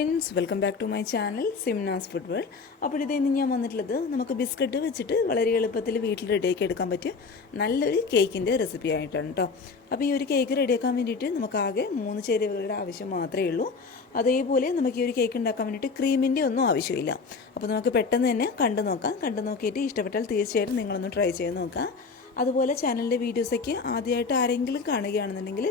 Friends, welcome back to my channel Simnas food world. അപ്പോൾ ഇന്ന് ഞാൻ വന്നിട്ടുള്ളത് നമുക്ക് ബിസ്ക്കറ്റ് വെച്ചിട്ട് വളരെ എളുപ്പത്തിൽ വീട്ടിൽ റെഡിയാക്കി എടുക്കാൻ പറ്റിയ നല്ലൊരു കേക്കിൻ്റെ റെസിപ്പി ആയിട്ടാണ് കേട്ടോ. അപ്പോൾ ഈ ഒരു കേക്ക് റെഡിയാക്കാൻ വേണ്ടിയിട്ട് നമുക്ക് ആകെ 3 ചേരുവകളുടെ ആവശ്യം മാത്രമേ ഉള്ളൂ. അതേപോലെ നമുക്ക് ഈ ഒരു കേക്ക് ഉണ്ടാക്കാൻ വേണ്ടിയിട്ട് ക്രീമിൻ്റെ ഒന്നും ആവശ്യമില്ല. അപ്പോൾ നമുക്ക് പെട്ടെന്ന് തന്നെ കണ്ടു നോക്കിയിട്ട് ഇഷ്ടപ്പെട്ടാൽ തീർച്ചയായിട്ടും നിങ്ങളൊന്ന് ട്രൈ ചെയ്ത് നോക്കാം. അതുപോലെ ചാനലിൻ്റെ വീഡിയോസൊക്കെ ആദ്യമായിട്ട് ആരെങ്കിലും കാണുകയാണെന്നുണ്ടെങ്കിൽ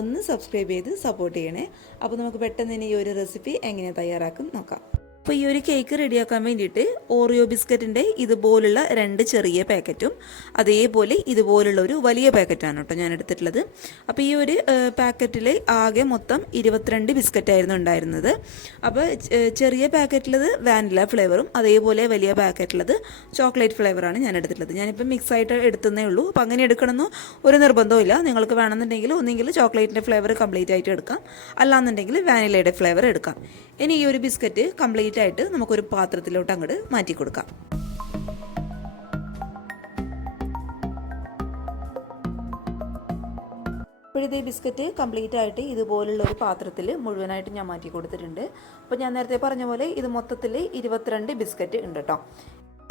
ഒന്ന് സബ്സ്ക്രൈബ് ചെയ്ത് സപ്പോർട്ട് ചെയ്യണേ. അപ്പോൾ നമുക്ക് പെട്ടെന്ന് തന്നെ ഈ ഒരു റെസിപ്പി എങ്ങനെ തയ്യാറാക്കും നോക്കാം. അപ്പോൾ ഈ ഒരു കേക്ക് റെഡിയാക്കാൻ വേണ്ടിയിട്ട് ഓറിയോ ബിസ്ക്കറ്റിൻ്റെ ഇതുപോലുള്ള 2 ചെറിയ പാക്കറ്റും അതേപോലെ ഇതുപോലുള്ള ഒരു വലിയ പാക്കറ്റാണ് കേട്ടോ ഞാൻ എടുത്തിട്ടുള്ളത്. അപ്പോൾ ഈ ഒരു പാക്കറ്റിൽ ആകെ മൊത്തം 22 ബിസ്ക്കറ്റായിരുന്നു ഉണ്ടായിരുന്നത്. അപ്പോൾ ചെറിയ പാക്കറ്റിലത് വാനില ഫ്ലേവറും അതേപോലെ വലിയ പാക്കറ്റിലത് ചോക്ലേറ്റ് ഫ്ലേവറാണ് ഞാൻ എടുത്തിട്ടുള്ളത്. ഞാനിപ്പോൾ മിക്സായിട്ട് എടുത്തതേ ഉള്ളൂ. അപ്പോൾ അങ്ങനെ എടുക്കണമെന്ന് ഒരു നിർബന്ധമില്ല. നിങ്ങൾക്ക് വേണമെന്നുണ്ടെങ്കിൽ ഒന്നെങ്കിൽ ചോക്ലേറ്റിൻ്റെ ഫ്ലേവർ കംപ്ലീറ്റ് ആയിട്ട് എടുക്കാം, അല്ലാന്നുണ്ടെങ്കിൽ വാനിലയുടെ ഫ്ലേവർ എടുക്കാം. ഇനി ഈ ഒരു ബിസ്ക്കറ്റ് കംപ്ലീറ്റ് ആയിട്ട് നമുക്കൊരു പാത്രത്തിലോട്ട് അങ്ങോട്ട് മാറ്റി കൊടുക്കാം. ഇപ്പോഴത്തെ ബിസ്ക്കറ്റ് കംപ്ലീറ്റ് ആയിട്ട് ഇതുപോലുള്ള ഒരു പാത്രത്തിൽ മുഴുവനായിട്ട് ഞാൻ മാറ്റി കൊടുത്തിട്ടുണ്ട്. അപ്പോൾ ഞാൻ നേരത്തെ പറഞ്ഞ പോലെ ഇത് മൊത്തത്തിൽ 22 ബിസ്ക്കറ്റ് ഉണ്ട് കേട്ടോ.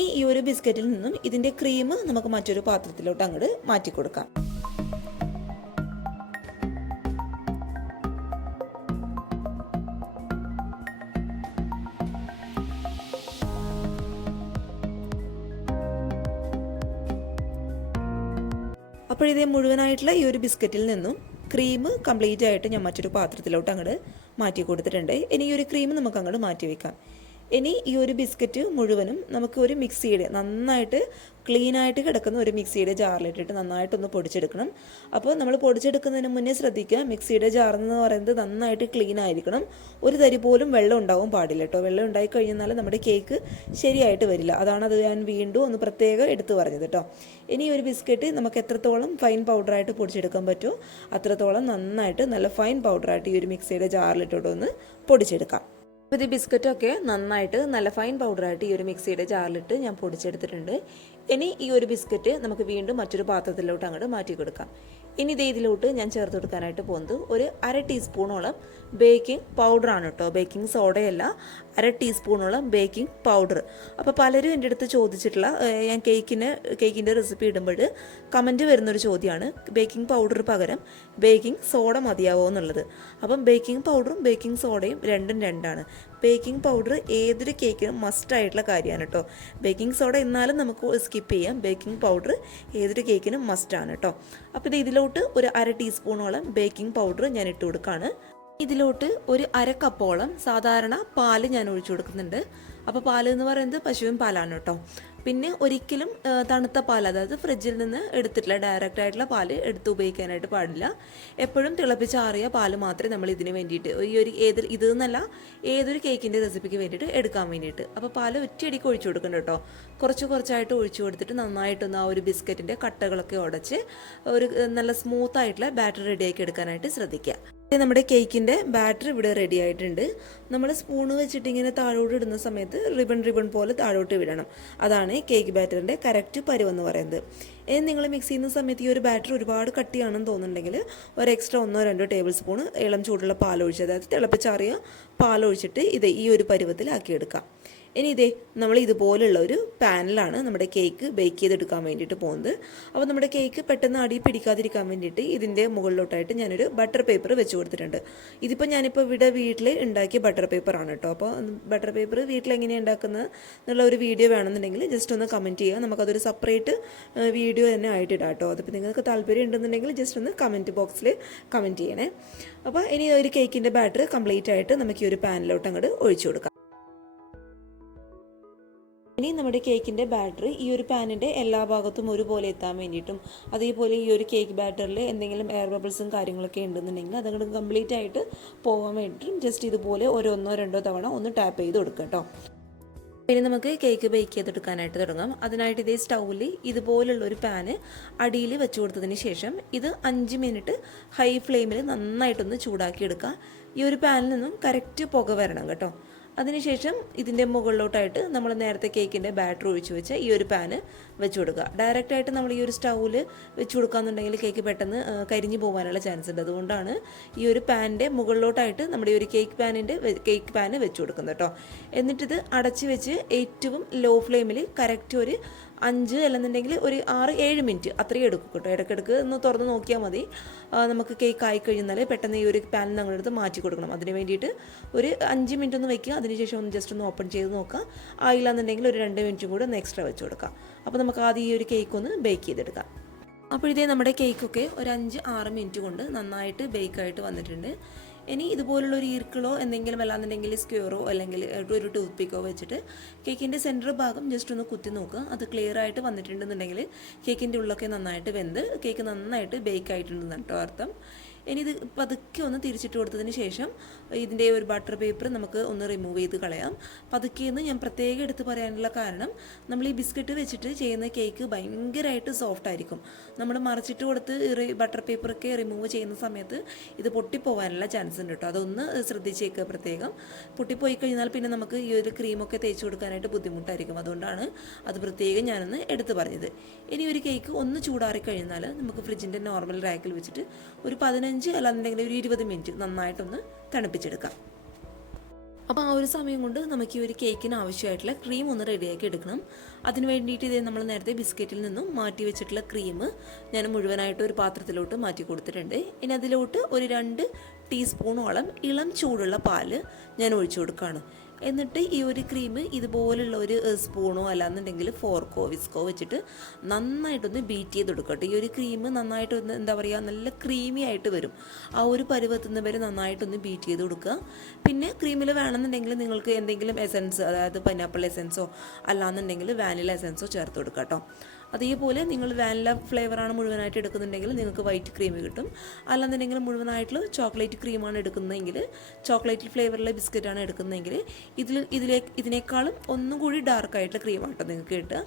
ഈ ഒരു ബിസ്ക്കറ്റിൽ നിന്നും ഇതിൻ്റെ ക്രീം നമുക്ക് മറ്റൊരു പാത്രത്തിലോട്ട് അങ്ങോട്ട് മാറ്റി കൊടുക്കാം. അപ്പോൾ ഇതേ മുഴുവനായിട്ടുള്ള ഈ ഒരു ബിസ്ക്കറ്റിൽ നിന്നും ക്രീം കംപ്ലീറ്റ് ആയിട്ട് ഞാൻ മറ്റൊരു പാത്രത്തിലോട്ട് അങ്ങോട്ട് മാറ്റി കൊടുത്തിട്ടുണ്ട്. ഇനി ഈ ഒരു ക്രീം നമുക്ക് അങ്ങോട്ട് മാറ്റി വെക്കാം. ഇനി ഈ ഒരു ബിസ്ക്കറ്റ് മുഴുവനും നമുക്ക് ഒരു മിക്സിയുടെ നന്നായിട്ട് ക്ലീനായിട്ട് കിടക്കുന്ന ഒരു മിക്സിയുടെ ജാറിലിട്ടിട്ട് നന്നായിട്ടൊന്ന് പൊടിച്ചെടുക്കണം. അപ്പോൾ നമ്മൾ പൊടിച്ചെടുക്കുന്നതിന് മുന്നേ ശ്രദ്ധിക്കുക, മിക്സിയുടെ ജാറെന്ന് പറയുന്നത് നന്നായിട്ട് ക്ലീൻ ആയിരിക്കണം. ഒരു തരി പോലും വെള്ളം ഉണ്ടാവാൻ പാടില്ല കേട്ടോ. വെള്ളം ഉണ്ടായി കഴിഞ്ഞാൽ നമ്മുടെ കേക്ക് ശരിയായിട്ട് വരില്ല. അതാണ് അത് ഞാൻ വീണ്ടും ഒന്ന് പ്രത്യേകം എടുത്തു പറഞ്ഞത് കേട്ടോ. ഇനി ഒരു ബിസ്ക്കറ്റ് നമുക്ക് എത്രത്തോളം ഫൈൻ പൗഡറായിട്ട് പൊടിച്ചെടുക്കാൻ പറ്റുമോ അത്രത്തോളം നന്നായിട്ട് നല്ല ഫൈൻ പൗഡറായിട്ട് ഈ ഒരു മിക്സിയുടെ ജാറിലിട്ടോട്ടൊന്ന് പൊടിച്ചെടുക്കാം. അപ്പോൾ ഈ ബിസ്ക്കറ്റൊക്കെ നന്നായിട്ട് നല്ല ഫൈൻ പൗഡറായിട്ട് ഈ ഒരു മിക്സിയുടെ ജാറിലിട്ട് ഞാൻ പൊടിച്ചെടുത്തിട്ടുണ്ട്. ഇനി ഈ ഒരു ബിസ്ക്കറ്റ് നമുക്ക് വീണ്ടും മറ്റൊരു പാത്രത്തിലോട്ട് അങ്ങോട്ട് മാറ്റി കൊടുക്കാം. ഇനി ഇതിലോട്ട് ഞാൻ ചേർത്ത് കൊടുക്കാനായിട്ട് പോകുന്നത് ഒരു 1/2 ടീസ്പൂണോളം ബേക്കിംഗ് പൗഡറാണ് കേട്ടോ. ബേക്കിംഗ് സോഡയല്ല, 1/2 ടീസ്പൂണോളം ബേക്കിംഗ് പൗഡർ. അപ്പോൾ പലരും എൻ്റെ അടുത്ത് ചോദിച്ചിട്ടുള്ള ഞാൻ കേക്കിൻ്റെ റെസിപ്പി ഇടുമ്പോൾ കമൻറ്റ് വരുന്നൊരു ചോദ്യമാണ് ബേക്കിംഗ് പൗഡർ പകരം ബേക്കിംഗ് സോഡ മതിയാവോ എന്നുള്ളത്. അപ്പം ബേക്കിംഗ് പൗഡറും ബേക്കിംഗ് സോഡയും രണ്ടും രണ്ടാണ്. ബേക്കിംഗ് പൗഡർ ഏതൊരു കേക്കിനും മസ്റ്റായിട്ടുള്ള കാര്യമാണ് കേട്ടോ. ബേക്കിംഗ് സോഡ എന്നാലും നമുക്ക് സ്കിപ്പ് ചെയ്യാം. ബേക്കിംഗ് പൗഡർ ഏതൊരു കേക്കിനും മസ്റ്റാണ് കേട്ടോ. അപ്പോൾ ഇതിലോട്ട് ഒരു 1/2 ടീസ്പൂണോളം ബേക്കിംഗ് പൗഡർ ഞാൻ ഇട്ട് കൊടുക്കുകയാണ്. ഇതിലോട്ട് ഒരു 1/2 കപ്പോളം സാധാരണ പാല് ഞാൻ ഒഴിച്ചു കൊടുക്കുന്നുണ്ട്. അപ്പോൾ പാല് എന്ന് പറയുന്നത് പശുവിൻ പാലാണ് കേട്ടോ. പിന്നെ ഒരിക്കലും തണുത്ത പാൽ, അതായത് ഫ്രിഡ്ജിൽ നിന്ന് എടുത്തിട്ടുള്ള ഡയറക്റ്റ് ആയിട്ടുള്ള പാല് എടുത്ത് ഉപയോഗിക്കാനായിട്ട് പാടില്ല. എപ്പോഴും തിളപ്പിച്ചാറിയ പാല് മാത്രമേ നമ്മൾ ഇതിന് വേണ്ടിയിട്ട് ഈ ഒരു ഇതെന്നല്ല ഏതൊരു കേക്കിൻ്റെ റെസിപ്പിക്ക് വേണ്ടിയിട്ട് എടുക്കാൻ വേണ്ടിയിട്ട്. അപ്പോൾ പാല് ഒറ്റയടിക്ക് ഒഴിച്ചു കൊടുക്കണം കേട്ടോ. കുറച്ചായിട്ട് ഒഴിച്ചു കൊടുത്തിട്ട് നന്നായിട്ടൊന്ന് ആ ഒരു ബിസ്ക്കറ്റിൻ്റെ കട്ടകളൊക്കെ ഉടച്ച് ഒരു നല്ല സ്മൂത്ത് ആയിട്ടുള്ള ബാറ്റർ റെഡിയാക്കി എടുക്കാനായിട്ട് ശ്രദ്ധിക്കുക. നമ്മുടെ കേക്കിൻ്റെ ബാറ്റർ ഇവിടെ റെഡി ആയിട്ടുണ്ട്. നമ്മൾ സ്പൂണ് വെച്ചിട്ട് ഇങ്ങനെ താഴോട്ട് ഇടുന്ന സമയത്ത് റിബൺ പോലെ താഴോട്ട് വിടണം. അതാണ് കേക്ക് ബാറ്ററിൻ്റെ കറക്റ്റ് പരുവെന്ന് പറയുന്നത്. ഇനി നിങ്ങൾ മിക്സ് ചെയ്യുന്ന സമയത്ത് ഈ ഒരു ബാറ്റർ ഒരുപാട് കട്ടിയാണെന്ന് തോന്നുന്നുണ്ടെങ്കിൽ ഒരു എക്സ്ട്രാ 1-2 ടേബിൾ സ്പൂൺ ഇളം ചൂടുള്ള പാലൊഴിച്ച്, അതായത് തിളപ്പിച്ചാറിയ പാലൊഴിച്ചിട്ട് ഈ ഒരു പരുവത്തിലാക്കിയെടുക്കാം. ഇനി നമ്മൾ ഇതുപോലുള്ള ഒരു പാനിലാണ് നമ്മുടെ കേക്ക് ബേക്ക് ചെയ്തെടുക്കാൻ വേണ്ടിയിട്ട് പോകുന്നത്. അപ്പോൾ നമ്മുടെ കേക്ക് പെട്ടെന്ന് അടി പിടിക്കാതിരിക്കാൻ വേണ്ടിയിട്ട് ഇതിൻ്റെ മുകളിലോട്ടായിട്ട് ഞാനൊരു ബട്ടർ പേപ്പർ വെച്ച് കൊടുത്തിട്ടുണ്ട്. ഇതിപ്പോൾ ഞാനിപ്പോൾ വീട്ടിൽ ഉണ്ടാക്കിയ ബട്ടർ പേപ്പറാണ് കേട്ടോ. അപ്പോൾ ബട്ടർ പേപ്പർ വീട്ടിലെങ്ങനെയാണ് ഉണ്ടാക്കുന്നത് എന്നുള്ള ഒരു വീഡിയോ വേണമെന്നുണ്ടെങ്കിൽ ജസ്റ്റ് ഒന്ന് കമൻറ്റ് ചെയ്യുക. നമുക്കതൊരു സെപ്പറേറ്റ് വീഡിയോ തന്നെ ആയിട്ട് ഇടാം കേട്ടോ. അതിപ്പോൾ നിങ്ങൾക്ക് താല്പര്യം ഉണ്ടെന്നുണ്ടെങ്കിൽ ജസ്റ്റ് ഒന്ന് കമൻറ്റ് ബോക്സിൽ കമൻറ്റ് ചെയ്യണേ. അപ്പോൾ ഇനി ഒരു കേക്കിൻ്റെ ബാറ്റർ കംപ്ലീറ്റ് ആയിട്ട് നമുക്ക് ഈ ഒരു പാനിലോട്ട് അങ്ങോട്ട് ഒഴിച്ചു കൊടുക്കാം. ഇനി നമ്മുടെ കേക്കിൻ്റെ ബാറ്ററി ഈ ഒരു പാനിൻ്റെ എല്ലാ ഭാഗത്തും ഒരുപോലെ എത്താൻ വേണ്ടിയിട്ടും അതേപോലെ ഈ ഒരു കേക്ക് ബാറ്ററിൽ എന്തെങ്കിലും എയർ ബബിൾസും കാര്യങ്ങളൊക്കെ ഉണ്ടെന്നുണ്ടെങ്കിൽ അതങ്ങോട്ട് കംപ്ലീറ്റ് ആയിട്ട് പോകാൻ വേണ്ടിയിട്ടും ജസ്റ്റ് ഇതുപോലെ 1-2 തവണ ഒന്ന് ടാപ്പ് ചെയ്ത് കൊടുക്കുക കേട്ടോ. ഇനി നമുക്ക് കേക്ക് ബേക്ക് ചെയ്തെടുക്കാനായിട്ട് തുടങ്ങാം. അതിനായിട്ട് സ്റ്റൗവിൽ ഇതുപോലുള്ളൊരു പാന് അടിയിൽ വെച്ച് കൊടുത്തതിന് ശേഷം ഇത് 5 മിനിറ്റ് ഹൈ ഫ്ലെയിമിൽ നന്നായിട്ടൊന്ന് ചൂടാക്കി എടുക്കുക. ഈ ഒരു പാനിൽ നിന്നും കറക്റ്റ് പുക വരണം കേട്ടോ. അതിനുശേഷം ഇതിൻ്റെ മുകളിലോട്ടായിട്ട് നമ്മൾ നേരത്തെ കേക്കിൻ്റെ ബാറ്റർ ഒഴിച്ച് വെച്ച ഈ ഒരു പാന് വെച്ച് കൊടുക്കുക. ഡയറക്റ്റായിട്ട് നമ്മൾ ഈ ഒരു സ്റ്റൗവിൽ വെച്ച് കൊടുക്കുകയെന്നുണ്ടെങ്കിൽ കേക്ക് പെട്ടെന്ന് കരിഞ്ഞു പോകാനുള്ള ചാൻസ് ഉണ്ട്. അതുകൊണ്ടാണ് ഈ ഒരു പാനിൻ്റെ മുകളിലോട്ടായിട്ട് നമ്മുടെ ഈ ഒരു കേക്ക് പാന് വെച്ച് കൊടുക്കുന്നത് കേട്ടോ. എന്നിട്ടിത് അടച്ച് വെച്ച് ഏറ്റവും ലോ ഫ്ലെയിമിൽ കറക്റ്റ് ഒരു 5 അല്ലെന്നുണ്ടെങ്കിൽ ഒരു 6-7 മിനിറ്റ് അത്രയും എടുക്കും കേട്ടോ. ഇടയ്ക്കിടയ്ക്ക് ഒന്ന് തുറന്ന് നോക്കിയാൽ മതി. നമുക്ക് കേക്ക് ആയി കഴിഞ്ഞാൽ പെട്ടെന്ന് ഈ ഒരു പാൻ ഞങ്ങളുടെ അടുത്ത് മാറ്റി കൊടുക്കണം. അതിന് വേണ്ടിയിട്ട് ഒരു 5 മിനിറ്റ് ഒന്ന് വയ്ക്കുക. അതിനുശേഷം ഒന്ന് ജസ്റ്റ് ഒന്ന് ഓപ്പൺ ചെയ്ത് നോക്കുക. ആയില്ല എന്നുണ്ടെങ്കിൽ ഒരു 2 മിനിറ്റും കൂടെ ഒന്ന് എക്സ്ട്രാ വെച്ച് കൊടുക്കാം. അപ്പോൾ നമുക്ക് ആദ്യം ഈ ഒരു കേക്ക് ഒന്ന് ബേക്ക് ചെയ്തെടുക്കാം. അപ്പോൾ ഇതേ നമ്മുടെ കേക്കൊക്കെ ഒരു 5-6 മിനിറ്റ് കൊണ്ട് നന്നായിട്ട് ബേക്കായിട്ട് വന്നിട്ടുണ്ട്. ഇനി ഇതുപോലുള്ളൊരു ഈർക്കിളോ എന്തെങ്കിലും അല്ലാന്നുണ്ടെങ്കിൽ സ്ക്വയറോ അല്ലെങ്കിൽ ഒരു ടൂത്ത് പിക്കോ വെച്ചിട്ട് കേക്കിൻ്റെ സെൻറ്റർ ഭാഗം ജസ്റ്റ് ഒന്ന് കുത്തി നോക്കുക. അത് ക്ലിയർ ആയിട്ട് വന്നിട്ടുണ്ടെന്നുണ്ടെങ്കിൽ കേക്കിൻ്റെ ഉള്ളൊക്കെ നന്നായിട്ട് വെന്ത് കേക്ക് നന്നായിട്ട് ബേക്ക് ആയിട്ടുണ്ടെന്ന് കേട്ടോ അർത്ഥം. ഇനി ഇത് പതുക്കെ ഒന്ന് തിരിച്ചിട്ട് കൊടുത്തതിന് ശേഷം ഇതിൻ്റെ ഒരു ബട്ടർ പേപ്പർ നമുക്ക് ഒന്ന് റിമൂവ് ചെയ്ത് കളയാം. പതുക്കെയെന്ന് ഞാൻ പ്രത്യേകം എടുത്ത് പറയാനുള്ള കാരണം നമ്മൾ ഈ ബിസ്ക്കറ്റ് വെച്ചിട്ട് ചെയ്യുന്ന കേക്ക് ഭയങ്കരമായിട്ട് സോഫ്റ്റ് ആയിരിക്കും. നമ്മൾ മറിച്ചിട്ട് കൊടുത്ത് ബട്ടർ പേപ്പറൊക്കെ റിമൂവ് ചെയ്യുന്ന സമയത്ത് ഇത് പൊട്ടിപ്പോകാനുള്ള ചാൻസ് ഉണ്ട് കേട്ടോ. അതൊന്ന് ശ്രദ്ധിച്ചേക്കുക പ്രത്യേകം. പൊട്ടിപ്പോയി കഴിഞ്ഞാൽ പിന്നെ നമുക്ക് ഈ ഒരു ക്രീമൊക്കെ തേച്ച് കൊടുക്കാനായിട്ട് ബുദ്ധിമുട്ടായിരിക്കും. അതുകൊണ്ടാണ് അത് പ്രത്യേകം ഞാനൊന്ന് എടുത്ത് പറഞ്ഞത്. ഇനി ഒരു കേക്ക് ഒന്ന് ചൂടാറി കഴിഞ്ഞാൽ നമുക്ക് ഫ്രിഡ്ജിൻ്റെ നോർമൽ റാക്കിൽ വെച്ചിട്ട് ഒരു 15 അല്ലാന്നുണ്ടെങ്കിൽ ഒരു 20 മിനിറ്റ് നന്നായിട്ടൊന്ന് തണുപ്പിച്ചെടുക്കാം. അപ്പോൾ ആ ഒരു സമയം കൊണ്ട് നമുക്ക് ഈ ഒരു കേക്കിന് ആവശ്യമായിട്ടുള്ള ക്രീം ഒന്ന് റെഡിയാക്കി എടുക്കണം. അതിന് വേണ്ടിയിട്ട് ഇതേ നമ്മൾ നേരത്തെ ബിസ്ക്കറ്റിൽ നിന്നും മാറ്റി വെച്ചിട്ടുള്ള ക്രീം ഞാൻ മുഴുവനായിട്ട് ഒരു പാത്രത്തിലോട്ട് മാറ്റി കൊടുത്തിട്ടുണ്ട്. ഇനി അതിലോട്ട് ഒരു 2 ടീസ്പൂണോളം ഇളം ചൂടുള്ള പാല് ഞാൻ ഒഴിച്ചു കൊടുക്കുകയാണ്. എന്നിട്ട് ഈ ഒരു ക്രീം ഇതുപോലുള്ള ഒരു സ്പൂണോ അല്ലാന്നുണ്ടെങ്കിൽ ഫോർക്കോ വിസ്കോ വെച്ചിട്ട് നന്നായിട്ടൊന്ന് ബീറ്റ് ചെയ്ത് കൊടുക്കട്ടെ. ഈ ഒരു ക്രീം നന്നായിട്ടൊന്ന് എന്താ പറയുക നല്ല ക്രീമി ആയിട്ട് വരും. ആ ഒരു പരുവത്തുനിന്ന് വരെ നന്നായിട്ടൊന്ന് ബീറ്റ് ചെയ്ത് കൊടുക്കുക. പിന്നെ ക്രീമിൽ വേണമെന്നുണ്ടെങ്കിൽ നിങ്ങൾക്ക് എന്തെങ്കിലും എസൻസ്, അതായത് പൈനാപ്പിൾ എസൻസോ അല്ലാന്നുണ്ടെങ്കിൽ വാനില എസൻസോ ചേർത്ത് കൊടുക്കുക കേട്ടോ. അതേപോലെ നിങ്ങൾ വാനില ഫ്ലേവറാണ് മുഴുവനായിട്ട് എടുക്കുന്നുണ്ടെങ്കിൽ നിങ്ങൾക്ക് വൈറ്റ് ക്രീം കിട്ടും. അല്ലാന്നുണ്ടെങ്കിൽ മുഴുവനായിട്ടുള്ള ചോക്ലേറ്റ് ക്രീമാണ് എടുക്കുന്നതെങ്കിൽ, ചോക്ലേറ്റ് ഫ്ലേവറിലെ ബിസ്ക്കറ്റാണ് എടുക്കുന്നതെങ്കിൽ ഇതിനേക്കാളും ഒന്നും കൂടി ഡാർക്കായിട്ടുള്ള ക്രീമാട്ടോ നിങ്ങൾക്ക് കിട്ടുക.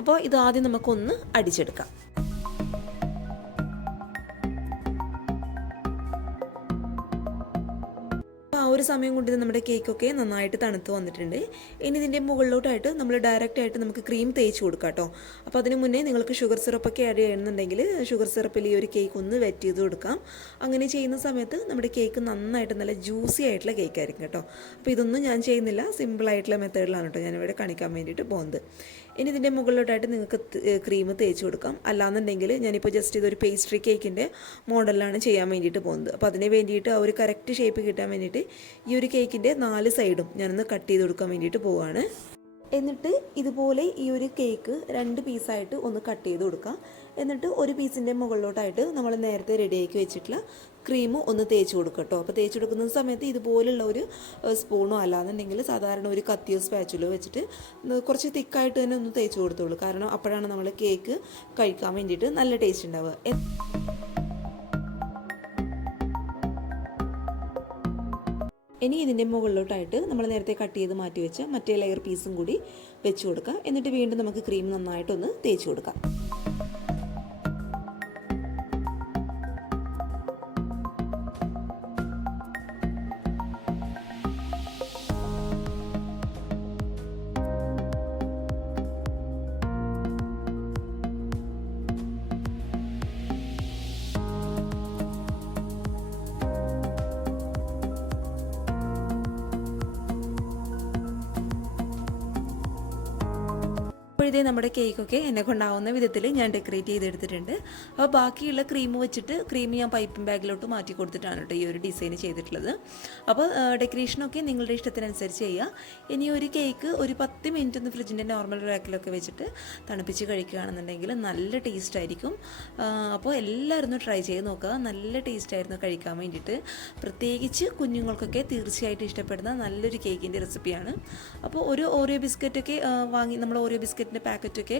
അപ്പോൾ ഇതാദ്യം നമുക്കൊന്ന് അടിച്ചെടുക്കാം. ആ ഒരു സമയം കൊണ്ട് നമ്മുടെ കേക്കൊക്കെ നന്നായിട്ട് തണുത്ത് വന്നിട്ടുണ്ട്. ഇനി ഇതിൻ്റെ മുകളിലോട്ടായിട്ട് നമ്മൾ ഡയറക്റ്റായിട്ട് നമുക്ക് ക്രീം തേച്ച് കൊടുക്കാം കേട്ടോ. അപ്പോൾ അതിന് മുന്നേ നിങ്ങൾക്ക് ഷുഗർ സിറപ്പൊക്കെ ആഡ് ചെയ്യുന്നുണ്ടെങ്കിൽ ഷുഗർ സിറപ്പിൽ ഈ ഒരു കേക്ക് ഒന്ന് വെറ്റ് ചെയ്ത് കൊടുക്കാം. അങ്ങനെ ചെയ്യുന്ന സമയത്ത് നമ്മുടെ കേക്ക് നന്നായിട്ട് നല്ല ജ്യൂസി ആയിട്ടുള്ള കേക്ക് ആയിരിക്കും കേട്ടോ. അപ്പോൾ ഇതൊന്നും ഞാൻ ചെയ്യുന്നില്ല, സിമ്പിളായിട്ടുള്ള മെത്തേഡിലാണ് കേട്ടോ ഞാനിവിടെ കാണിക്കാൻ വേണ്ടിയിട്ട് പോകുന്നത്. ഇനി ഇതിൻ്റെ മുകളിലോട്ടായിട്ട് നിങ്ങൾക്ക് ക്രീം തേച്ച് കൊടുക്കാം. അല്ലാന്നുണ്ടെങ്കിൽ ഞാനിപ്പോൾ ജസ്റ്റ് ഇതൊരു പേസ്ട്രി കേക്കിൻ്റെ മോഡലിലാണ് ചെയ്യാൻ വേണ്ടിയിട്ട് പോകുന്നത്. അപ്പോൾ അതിന് വേണ്ടിയിട്ട് ആ ഒരു കറക്റ്റ് ഷേപ്പ് കിട്ടാൻ വേണ്ടിയിട്ട് ഈ ഒരു കേക്കിൻ്റെ 4 സൈഡും ഞാനൊന്ന് കട്ട് ചെയ്ത് കൊടുക്കാൻ വേണ്ടിയിട്ട് പോവുകയാണ്. എന്നിട്ട് ഇതുപോലെ ഈ ഒരു കേക്ക് 2 പീസായിട്ട് ഒന്ന് കട്ട് ചെയ്ത് കൊടുക്കാം. എന്നിട്ട് ഒരു പീസിൻ്റെ മുകളിലോട്ടായിട്ട് നമ്മൾ നേരത്തെ റെഡിയാക്കി വെച്ചിട്ടുള്ള ക്രീം ഒന്ന് തേച്ച് കൊടുക്കുക കേട്ടോ. അപ്പോൾ തേച്ച് കൊടുക്കുന്ന സമയത്ത് ഇതുപോലുള്ള ഒരു സ്പൂണോ അല്ലാന്നുണ്ടെങ്കിൽ സാധാരണ ഒരു കത്തിയോ സ്പാച്ചുലോ വെച്ചിട്ട് കുറച്ച് തിക്കായിട്ട് തന്നെ ഒന്ന് തേച്ച് കൊടുത്തോളൂ. കാരണം അപ്പോഴാണ് നമ്മൾ കേക്ക് കഴിക്കാൻ വേണ്ടിയിട്ട് നല്ല ടേസ്റ്റ് ഉണ്ടാവുക. ഇനി ഇതിൻ്റെ മുകളിലോട്ടായിട്ട് നമ്മൾ നേരത്തെ കട്ട് ചെയ്ത് മാറ്റി വെച്ച മറ്റേ ലെയർ പീസും കൂടി വെച്ച് കൊടുക്കുക. എന്നിട്ട് വീണ്ടും നമുക്ക് ക്രീം നന്നായിട്ടൊന്ന് തേച്ച് കൊടുക്കാം. ഇപ്പോഴത്തെ നമ്മുടെ കേക്കൊക്കെ എന്നെ കൊണ്ടാവുന്ന വിധത്തിൽ ഞാൻ ഡെക്കറേറ്റ് ചെയ്തെടുത്തിട്ടുണ്ട്. അപ്പോൾ ബാക്കിയുള്ള ക്രീം വെച്ചിട്ട് ക്രീം ഞാൻ പൈപ്പിംഗ് ബാഗിലോട്ട് മാറ്റി കൊടുത്തിട്ടാണ് കേട്ടോ ഈ ഒരു ഡിസൈൻ ചെയ്തിട്ടുള്ളത്. അപ്പോൾ ഡെക്കറേഷനൊക്കെ നിങ്ങളുടെ ഇഷ്ടത്തിനനുസരിച്ച് ചെയ്യുക. ഇനി ഒരു കേക്ക് ഒരു 10 മിനിറ്റ് ഒന്ന് ഫ്രിഡ്ജിൻ്റെ നോർമൽ റാക്കിലൊക്കെ വെച്ചിട്ട് തണുപ്പിച്ച് കഴിക്കുകയാണെന്നുണ്ടെങ്കിൽ നല്ല ടേസ്റ്റ് ആയിരിക്കും. അപ്പോൾ എല്ലാവരും ഒന്ന് ട്രൈ ചെയ്ത് നോക്കുക. നല്ല ടേസ്റ്റ് ആയിരുന്നു കഴിക്കാൻ വേണ്ടിയിട്ട്. പ്രത്യേകിച്ച് കുഞ്ഞുങ്ങൾക്കൊക്കെ തീർച്ചയായിട്ടും ഇഷ്ടപ്പെടുന്ന നല്ലൊരു കേക്കിൻ്റെ റെസിപ്പിയാണ്. അപ്പോൾ ഒരു ഓറിയോ ബിസ്ക്കറ്റൊക്കെ നമ്മൾ ഓറിയോ ബിസ്ക്കറ്റിൻ്റെ പാക്കറ്റൊക്കെ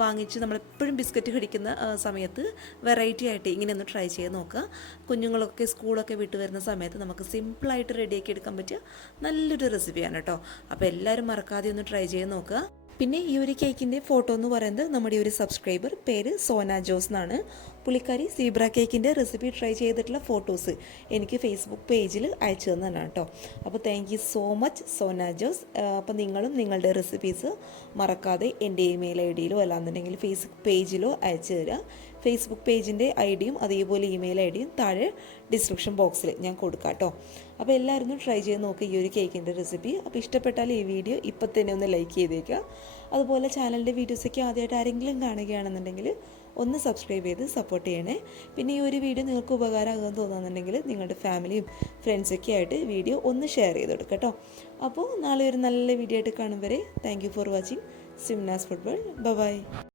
വാങ്ങിച്ച് നമ്മളെപ്പോഴും ബിസ്ക്കറ്റ് കഴിക്കുന്ന സമയത്ത് വെറൈറ്റി ആയിട്ട് ഇങ്ങനെ ഒന്ന് ട്രൈ ചെയ്ത് നോക്കുക. കുഞ്ഞുങ്ങളൊക്കെ സ്കൂളൊക്കെ വിട്ട് വരുന്ന സമയത്ത് നമുക്ക് സിമ്പിളായിട്ട് റെഡിയാക്കി എടുക്കാൻ പറ്റിയ നല്ലൊരു റെസിപ്പിയാണ് കേട്ടോ. അപ്പോൾ എല്ലാവരും മറക്കാതെ ഒന്ന് ട്രൈ ചെയ്ത് നോക്കുക. പിന്നെ ഈ ഒരു കേക്കിൻ്റെ ഫോട്ടോ എന്ന് പറയുന്നത് നമ്മുടെ ഒരു സബ്സ്ക്രൈബർ പേര് സോന ജോസ് എന്നാണ്. പുള്ളിക്കാരി സീബ്ര കേക്കിൻ്റെ റെസിപ്പി ട്രൈ ചെയ്തിട്ടുള്ള ഫോട്ടോസ് എനിക്ക് ഫേസ്ബുക്ക് പേജിൽ അയച്ചു തന്നതാണ് കേട്ടോ. അപ്പോൾ thank you so much Sona Jose. അപ്പോൾ നിങ്ങളും നിങ്ങളുടെ റെസിപ്പീസ് മറക്കാതെ എൻ്റെ ഇമെയിൽ ഐ ഡിയിലോ അല്ലാന്നുണ്ടെങ്കിൽ ഫേസ്ബുക്ക് പേജിലോ അയച്ചു തരിക. ഫേസ്ബുക്ക് പേജിൻ്റെ ഐ ഡിയും അതേപോലെ ഇമെയിൽ ഐ ഡിയും താഴെ ഡിസ്ക്രിപ്ഷൻ ബോക്സിൽ ഞാൻ കൊടുക്കാം കേട്ടോ. അപ്പോൾ എല്ലാവരും ട്രൈ ചെയ്ത് നോക്കുക ഈ ഒരു കേക്കിൻ്റെ റെസിപ്പി. അപ്പോൾ ഇഷ്ടപ്പെട്ടാൽ ഈ വീഡിയോ ഇപ്പം തന്നെ ഒന്ന് ലൈക്ക് ചെയ്തേക്കുക. അതുപോലെ ചാനലിൻ്റെ വീഡിയോസൊക്കെ ആദ്യമായിട്ട് ആരെങ്കിലും കാണുകയാണെന്നുണ്ടെങ്കിൽ ഒന്ന് സബ്സ്ക്രൈബ് ചെയ്ത് സപ്പോർട്ട് ചെയ്യണേ. പിന്നെ ഈ ഒരു വീഡിയോ നിങ്ങൾക്ക് ഉപകാരമാകുമെന്ന് തോന്നുന്നുണ്ടെങ്കിൽ നിങ്ങളുടെ ഫാമിലിയും ഫ്രണ്ട്സൊക്കെ ആയിട്ട് വീഡിയോ ഒന്ന് ഷെയർ ചെയ്ത് കൊടുക്കുക കേട്ടോ. അപ്പോൾ നാളെ ഒരു നല്ല വീഡിയോ ആയിട്ട് കാണും വരെ thank you for watching Simnas football. By.